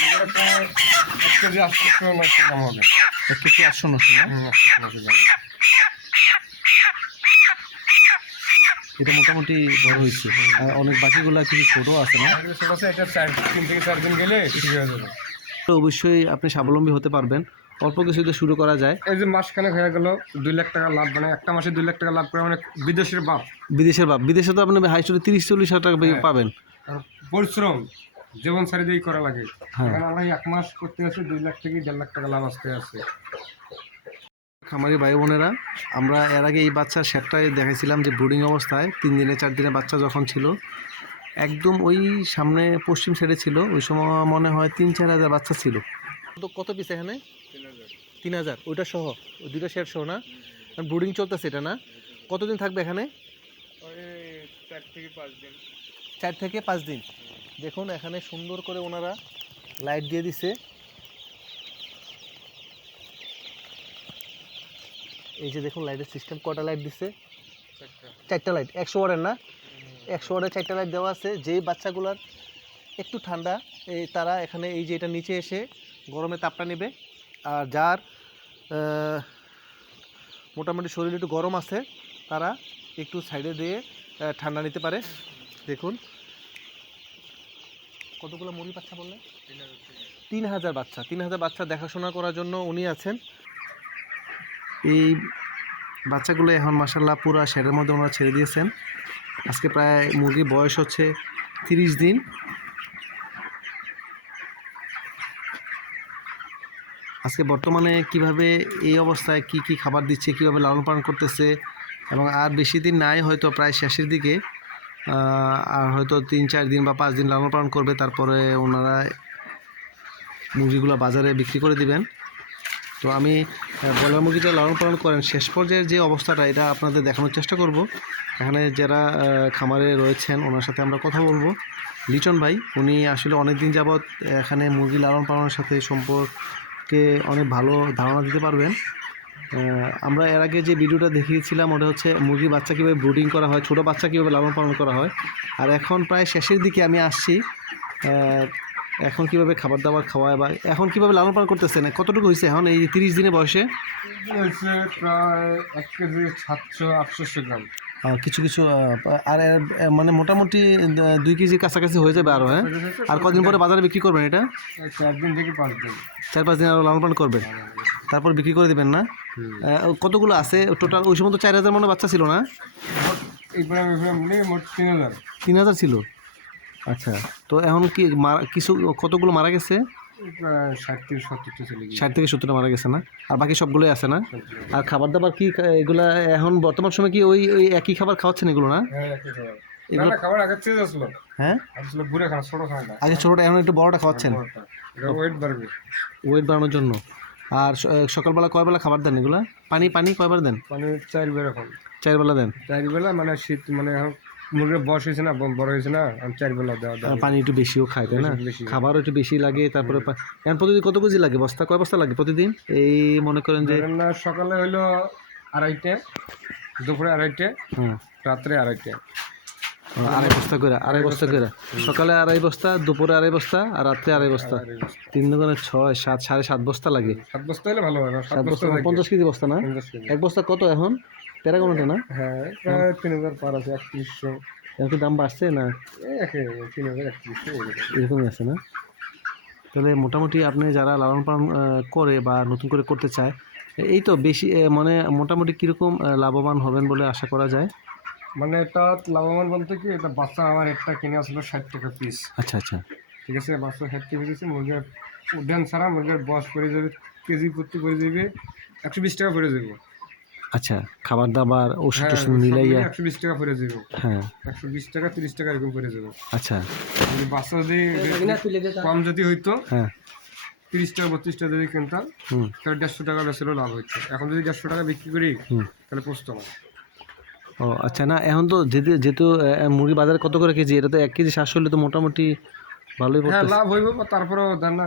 এগুলো প্রায় এক কেজি আটশো নশো গ্রাম হবে এক কেজি আটশো নশো না হুম, আটশো নশো গ্রাম এটা মোটামুটি বড় হয়েছে। অনেক বাকিগুলা কিছু ছোটো আছে না? আর ছোট আছে, এটা চার তিন থেকে চার দিন গেলে ঠিক হয়ে যাবে তো অবশ্যই আপনি স্বাবলম্বী হতে পারবেন। অল্প কিছু দিয়ে শুরু করা যায়। এই যে মাসখানেক হয়ে গেল দুই লাখ টাকা লাভ মানে একটা মাসে দুই লাখ টাকা লাভ করে মানে বিদেশের বাপ। বিদেশের বাপ। বিদেশে তো আপনি হাই তিরিশ চল্লিশ হাজার টাকা হ্যাঁ। পাবেন পরিশ্রম। জীবন সারি দিয়েই করা লাগে। হ্যাঁ। আমরা এক মাস করতে আছে দুই লাখ থেকে দেড় লাখ টাকা লাভ আসতে আছে। খামারি ভাই বোনেরা আমরা এর আগে এই বাচ্চার সেটটাই দেখাইছিলাম যে ব্রুডিং অবস্থায় তিন দিনে চার দিনে বাচ্চা যখন ছিল একদম ওই সামনে পশ্চিম সাইডে ছিল ওই সময় মনে হয় তিন চার হাজার বাচ্চা ছিল। তো কত পিস এখানে? তিন হাজার। ওইটা সহ ওই দুইটা শেয়ার সহ না? কারণ ব্রুডিং চলতেছে এটা না? কতদিন থাকবে এখানে? চার থেকে পাঁচ দিন। চার থেকে পাঁচ দিন। দেখুন, এখানে সুন্দর করে ওনারা লাইট দিয়ে দিছে। এই যে দেখুন, লাইটের সিস্টেম কটা লাইট দিছে? চারটা লাইট, একশো ওয়ার্ডের না? একশো ওয়ার্ডের চারটা লাইট দেওয়া আছে। যেই বাচ্চাগুলোর একটু ঠান্ডা, এই তারা এখানে এই যে এটা নিচে এসে গরমে তাপটা নেবে। আর যার মোটামুটি শরীর একটু গরম আছে, তারা একটু সাইডে দিয়ে ঠান্ডা নিতে পারে। দেখুন কতগুলো মুরগি বাচ্চা বললেন তিন হাজার বাচ্চা। তিন হাজার বাচ্চা দেখাশোনা করার জন্য উনি আছেন। এই বাচ্চাগুলো এখন মাসাল্লাহ পুরো শেডের মধ্যে ওনারা ছেড়ে দিয়েছেন। আজকে প্রায় মুরগির বয়স হচ্ছে তিরিশ দিন। আজকে বর্তমানে কীভাবে এই অবস্থায় কি কি খাবার দিচ্ছে কীভাবে লালন পালন করতেছে এবং আর বেশি দিন নাই হয়তো প্রায় শেষের দিকে। আর হয়তো তিন, চার দিন বা পাঁচ দিন লালন পালন করবে, তারপরে ওনারা মুরগিগুলো বাজারে বিক্রি করে দিবেন। তো আমি ব্রয়লার মুরগিটা লালন পালন করেন, শেষ পর্যায়ের যে অবস্থাটা, এটা আপনাদের দেখানোর চেষ্টা করব। এখানে যারা খামারে রয়েছেন, ওনার সাথে আমরা কথা বলব। লিটন ভাই, উনি আসলে অনেক দিন যাবৎ এখানে মুরগি লালন পালনের সাথে সম্পর্কে অনেক ভালো ধারণা দিতে পারবেন। আমরা এর আগে যে ভিডিওটা দেখিয়েছিলাম, ওটা হচ্ছে মুরগির বাচ্চা কীভাবে ব্রুডিং করা হয়, ছোটো বাচ্চা কীভাবে লালন পালন করা হয়। আর এখন প্রায় শেষের দিকে আমি আসছি এখন কীভাবে খাবার দাবার খাওয়ায় বা এখন কীভাবে লালন পালন করতেছে, না কতটুকু হয়েছে এখন এই তিরিশ দিনে বয়সে? প্রায় এক কেজি সাতশো আটশো গ্রাম। কিছু কিছু আর মানে মোটামুটি দুই কেজির কাছাকাছি হয়ে যাবে আরও হ্যাঁ? আর কদিন পরে বাজারে বিক্রি করবেন এটা? দিন থেকে পাঁচ দিন। চার পাঁচ দিন আরও লালন পালন করবেন। তারপর বিক্রি করে দেবেন না? কতগুলো আছে? টোটাল ওই সময় তো চার হাজার মনে বাচ্চা ছিল না? তিন হাজার ছিল? আচ্ছা তো এখন কি মারা কিছু কতগুলো মারা গেছে? ষাট থেকে সত্তরটা চলে গেছে ষাট থেকে সত্তরটা মারা গেছে না? আর বাকি সবগুলোই আছে না? আর খাবার দাবার কি এগুলা এখন বর্তমান সময় কি ওই ওই একই খাবার খাওয়াচ্ছেন এগুলো না? হ্যাঁ এগুলো খাবার আসলো। হ্যাঁ? আসলে ঘুরে খাওয়া ছোটো খাওয়া আগে ছোটোটা এখন একটু বড়টা খাওয়াচ্ছেন? ওয়েট বাড়বে। ওয়েট বাড়ানোর জন্য। আর সকালবেলা কয়বেলা খাবার দেন এগুলা? পানি পানি কয়বার দেন? মানে চার বের এখন। বেলা দেন? চার বেলা মানে শীত মানে মুরগির বয়স হয়েছে না বড় হয়েছে না আমি চার বেলা দেওয়া পানি একটু বেশিও খায় তাই না। খাবারও একটু বেশি লাগে তারপরে এখন প্রতিদিন কত কেজি লাগে বস্তা? কয় বস্তা লাগে প্রতিদিন? এই মনে করেন যে সকালে হইল আড়াইটে দুপুরে আড়াইটে হুম। রাত্রে আড়াইটে। আড়াই বস্তা করে আড়াই বস্তা করে। সকালে আড়াই বস্তা দুপুরে আড়াই বস্তা আর রাত্রে আড়াই বস্তা। তিন দোকানে ছয় সাত সাড়ে সাত বস্তা লাগে। সাত বস্তা হলে ভালো হয় সাত সাত বস্তা বস্তা পঞ্চাশ কেজি বস্তা না? এক বস্তা কত এখন? প্যারাগনটা না? হ্যাঁ প্রায় তিন হাজার পার আছে একত্রিশশো। এখন দাম বাড়ছে না? তিন হাজার একত্রিশশো এরকমই আছে না? তাহলে মোটামুটি আপনি যারা লালন পালন করে বা নতুন করে করতে চায় এই তো বেশি মানে মোটামুটি কীরকম লাভবান হবেন বলে আশা করা যায়? মানে এটা লাভবান বলতে কি এটা বাচ্চা আমার একটা কিনে আসলো ষাট টাকা পিস আচ্ছা আচ্ছা। ঠিক আছে বাচ্চা ষাট টাকা পিস মুরগির উদ্যান ছাড়া মুরগির বয়স পড়ে যাবে কেজি প্রতি পড়ে যাবে একশো বিশ টাকা পড়ে যাবে। আচ্ছা খাবার দাবার ওষুধ হ্যাঁ টষুধ মিলাইয়া একশো বিশ টাকা পড়ে যাবে। হ্যাঁ। একশো বিশ টাকা তিরিশ টাকা এরকম পড়ে যাবে। আচ্ছা। যদি বাচ্চা যদি কম যদি হইতো হ্যাঁ। তিরিশ টাকা বত্রিশ টাকা যদি কিনতাম তাহলে দেড়শো টাকা বেচলেও লাভ হচ্ছে এখন যদি দেড়শো টাকা বিক্রি করি তাহলে পোস্ত না ও আচ্ছা না এখন তো যেহেতু যেহেতু মুরগি বাজারে কত করে কেজি? এটা তো এক কেজি সাতশো হলে তো মোটামুটি ভালোই হ্যাঁ লাভ হইব তারপরেও দেন না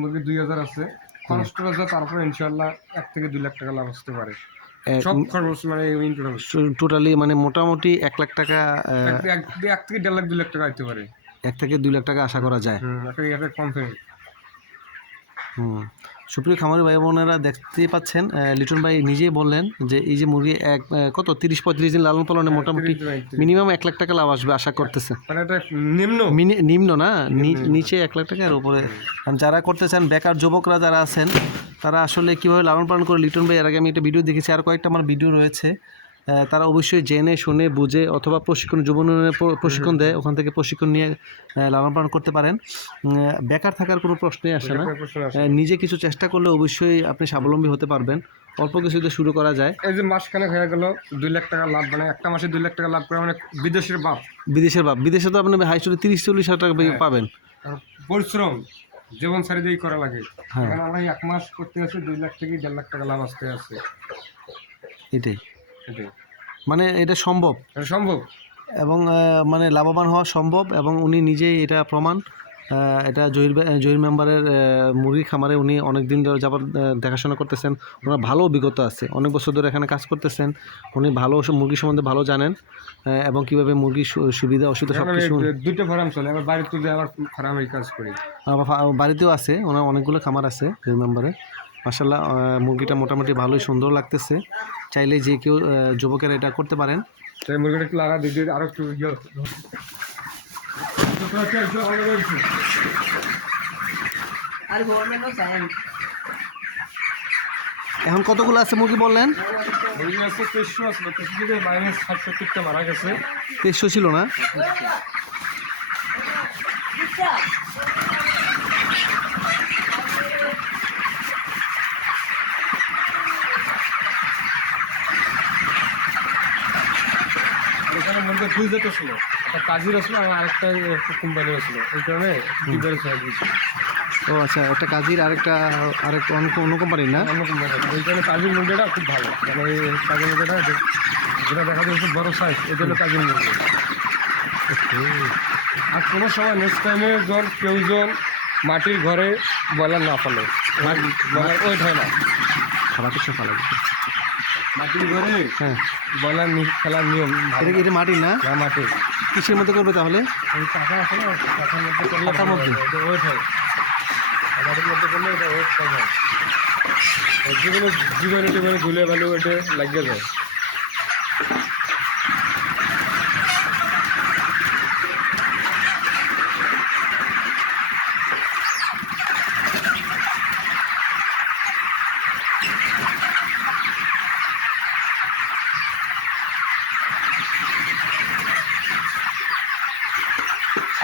মুরগি দুই হাজার আছে। খরচ টরচ তারপরে ইনশাল্লাহ এক থেকে দুই লাখ টাকা লাভ আসতে পারে। সব খরচ মানে টোটালি মানে মোটামুটি এক লাখ টাকা এক থেকে দেড় লাখ দুই লাখ টাকা আইতে পারে। এক থেকে দুই লাখ টাকা আশা করা যায়। হুম সুপ্রিয় খামারি ভাই বোনেরা দেখতেই পাচ্ছেন লিটন ভাই নিজেই বললেন যে এই যে মুরগি এক কত? তিরিশ পঁয়ত্রিশ দিন লালন পালনে মোটামুটি মিনিমাম এক লাখ টাকা লাভ আসবে আশা করতেছে। মানে নিম্ন? মিনি- নিম্ন না নিচে এক লাখ টাকা আর উপরে যারা করতে চান বেকার যুবকরা যারা আছেন তারা আসলে কীভাবে লালন পালন করে লিটন ভাই এর আগে আমি একটা ভিডিও দেখেছি আর কয়েকটা আমার ভিডিও রয়েছে। তারা অবশ্যই জেনে শুনে বুঝে অথবা প্রশিক্ষণ যুব প্রশিক্ষণ দেয় ওখান থেকে প্রশিক্ষণ নিয়ে লালন পালন করতে পারেন। বেকার থাকার কোনো প্রশ্নই আসে না। নিজে কিছু চেষ্টা করলে অবশ্যই আপনি স্বাবলম্বী হতে পারবেন। অল্প কিছুতে শুরু করা যায়। এই যে মাসখানেক হয়ে গেল দুই লাখ টাকা লাভ মানে একটা মাসে দুই লাখ টাকা লাভ করে মানে বিদেশের বাপ। বিদেশের বাপ। বিদেশে তো আপনি হাই স্টোরে তিরিশ চল্লিশ হাজার টাকা হ্যাঁ। পাবেন। পরিশ্রম। জীবন সারি দিয়ে করা লাগে। হ্যাঁ। এখানে এক মাস করতে আছে দুই লাখ থেকে দেড় লাখ টাকা লাভ আসতে আছে এটাই। এটাই। মানে এটা সম্ভব? এটা সম্ভব। এবং মানে লাভবান হওয়া সম্ভব এবং উনি নিজেই এটা প্রমাণ এটা জহির জহির মেম্বারের মুরগি খামারে উনি অনেক দিন ধরে যাবার দেখাশোনা করতেছেন। ওনার ভালো অভিজ্ঞতা আছে। অনেক বছর ধরে এখানে কাজ করতেছেন। উনি ভালো মুরগি সম্বন্ধে ভালো জানেন এবং কীভাবে মুরগির সু- সুবিধা অসুবিধা সব কিছু দুইটা ফার্ম চলে আবার বাড়িতে আবার ফার্মে কাজ করি। আমার বাড়িতেও আছে ওনার অনেকগুলো খামার আছে জহির মেম্বারে মাসাল্লাহ মুরগিটা মোটামুটি ভালোই সুন্দর লাগতেছে। চাইলে যে কেউ যুবকেরা এটা করতে পারেন। মুরগিটা একটু লাগা দিদি আরও একটু ইয়ে আর গভর্নমেন্টও চায় এখন কতগুলো আছে মুরগি বললেন? মারা গেছে। তেইশশো ছিল না? এখানে মুরগি দুই জাত ছিল। একটা কাজির ছিল আর আরেকটা কোম্পানি ছিল। এই কারণে দুইবার ছেড়ে দিয়েছি। ও আচ্ছা একটা কাজির আরেকটা আরেক অন্য অন্য কোম্পানির না? অন্য কোম্পানি ওই কারণে কাজির মুরগিটা খুব ভালো। মানে এই কাজির মুরগিটা যেটা দেখা যায় খুব বড় সাইজ এটা হলো কাজির মুরগি আর কোনো সময় নেক্সট টাইমে জন কেউ মাটির ঘরে ব্রয়লার না ফেলে ব্রয়লার ওয়েট হয় না। খাবার কিছু ভালো। মাটির ঘরে হ্যাঁ। বলার খেলার নিয়ম এটা এটা মাটি না? না মাটি কিসের মধ্যে করবে তাহলে? এই টাকা আছে না টাকার মধ্যে করলে টাকার মধ্যে? ওয়েট হয়। আর মাটির মধ্যে করলে এটা ওয়েট হয়। জীবনে টিবনে গুলে ভালো ওটা লাগিয়ে যায়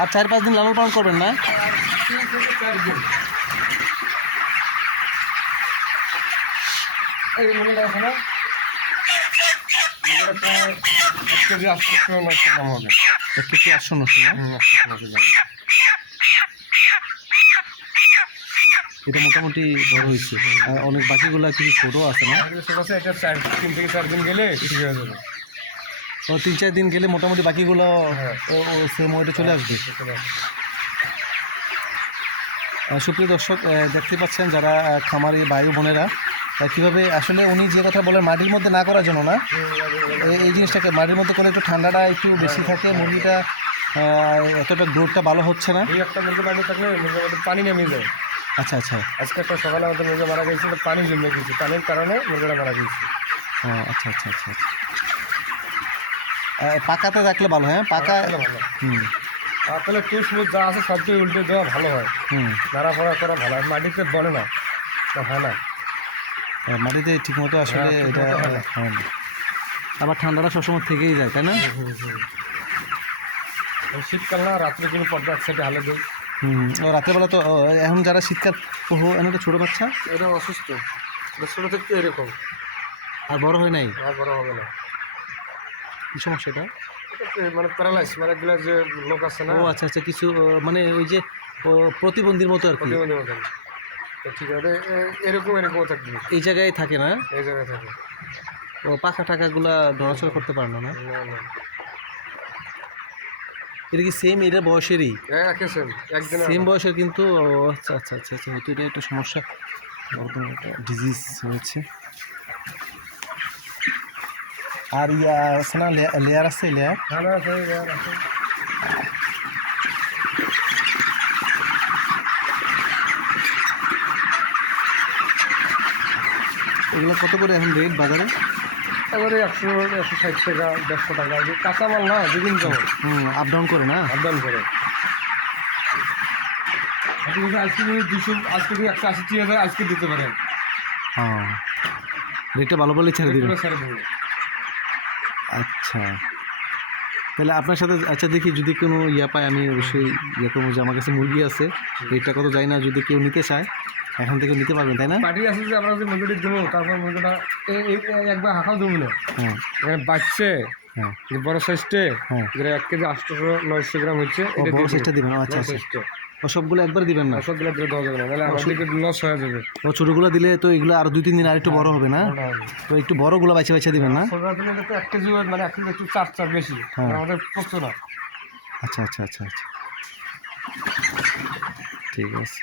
আর চার পাঁচ দিন লালন পালন করবেন না? এই না মুরগিটা কেজি আটশো নশো গ্রাম হবে এক কেজি আটশো নশো না? আটশো নশো গ্রাম এটা মোটামুটি বড় হয়েছে। অনেক বাকিগুলো কিছু ছোটো আছে না? এসব আছে, এটা চার তিন থেকে চার দিন গেলে ঠিক হয়ে যাবে। তো তিন চার দিন গেলে মোটামুটি বাকিগুলো হ্যাঁ। ও সেম ওয়েটে চলে আসবে। আহ, সুপ্রিয় দর্শক দেখতে পাচ্ছেন যারা খামারি বায়ু বোনেরা কীভাবে আসলে উনি যে কথা বলেন মাটির মধ্যে না করার জন্য না এই- জিনিসটাকে মাটির মধ্যে করলে একটু ঠান্ডাটা একটু বেশি থাকে মুরগিটা এতটা গ্রোথটা ভালো হচ্ছে না। একটা মুরগি পানি থাকলে মুরগির মধ্যে পানি নেমে যায়। আচ্ছা আচ্ছা। আজকে একটা সকালে আমাদের মুরগি মারা গেছিল পানি জমে গেছে। পানির কারণে মুরগিটা মারা গেছে। ও আচ্ছা আচ্ছা আচ্ছা আচ্ছা। পাকাতে রাখলে ভালো হ্যাঁ? পাকা হুম। তাহলে টুস মুস যা আছে সবটাই উল্টে দেওয়া ভালো হয়। হুম। নাড়াফড়া করা ভালো হয়। মাটিতে বলে না হয় না। মাটিতে ঠিকমতো আসলে হ্যাঁ, এটা হয় না। আবার ঠান্ডাটা সবসময় থেকেই যায় তাই না? শীতকাল না রাত্রে কিন্তু পর্দা এক সাইডে হালে দিই। হুম ও রাত্রেবেলা তো এখন যারা শীতকাল ও এখন তো ছোটো বাচ্চা? এটা অসুস্থ। ছোটো থেকে এরকম। আর বড় হয় নাই? আর বড় হবে না। কি সমস্যা এটা? এটা কি মানে প্যারালাইস মানে এগুলা যে লোক আছে না? ও আচ্ছা আচ্ছা কিছু মানে ওই যে প্রতিবন্ধীর মতো আর কি? প্রতিবন্ধী মতন ঠিক আছে এরকম এরকম থাকবে এই জায়গায় থাকে না? এই জায়গায় থাকে। ও পাখা টাকাগুলা নড়াচড়া করতে পারে না না? এটা কি সেম এটা বয়সেরই? সেম বয়সের কিন্তু আচ্ছা আচ্ছা আচ্ছা আচ্ছা হয়তো এটা একটা সমস্যা ডিজিজ হয়েছে। আর ইয়া আছে লেয়ার আছে লেয়ার আছে এগুলো কত করে এখন রেট বাজারে? এবারে একশো একশো ষাট টাকা দেড়শো টাকা। যে কাঁচামাল না দুদিন যাব হুম আপ ডাউন করে না? আপ ডাউন করে। আজকে দুশো আজকে একশো আশি টাকা আজকে দিতে পারেন। হ্যাঁ রেটটা ভালো বলে ছেড়ে দিবেন। ছেড়ে দেবো আচ্ছা। তাহলে আপনার সাথে আচ্ছা দেখি যদি কোনো ইয়া পায় আমি অবশ্যই ইয়ে করব যে আমার কাছে মুরগি আছে রেটটা কত যায় না যদি কেউ নিতে চায় এখান থেকে নিতে পারবেন তাই না? পার্টি আছে যে আমরা যে মুরগিটি দেবো তারপর মুরগিটা একবার হাঁকাও দেবো না। হ্যাঁ। এখানে বাচ্চে হ্যাঁ। বড় সাইজটে হ্যাঁ। এক কেজি আটশোশো নয়শো গ্রাম হচ্ছে বড় সাইজটা দিবেন আচ্ছা আচ্ছা। সবগুলো একবার দিবেন না? সবগুলো দিলে দেওয়া যাবে না। তাহলে আমাদেরকে লস হয়ে যাবে। ও ছোটোগুলো দিলে তো এগুলো আর দুই তিন দিন আর একটু বড় হবে না? তো একটু বড়গুলো বাইছে বাইছে দিবেন না? ছোটরা দিলে তো এক কেজি মানে এক কেজি একটু চার চার বেশি। হ্যাঁ। আমাদের না আচ্ছা আচ্ছা আচ্ছা আচ্ছা। ঠিক আছে।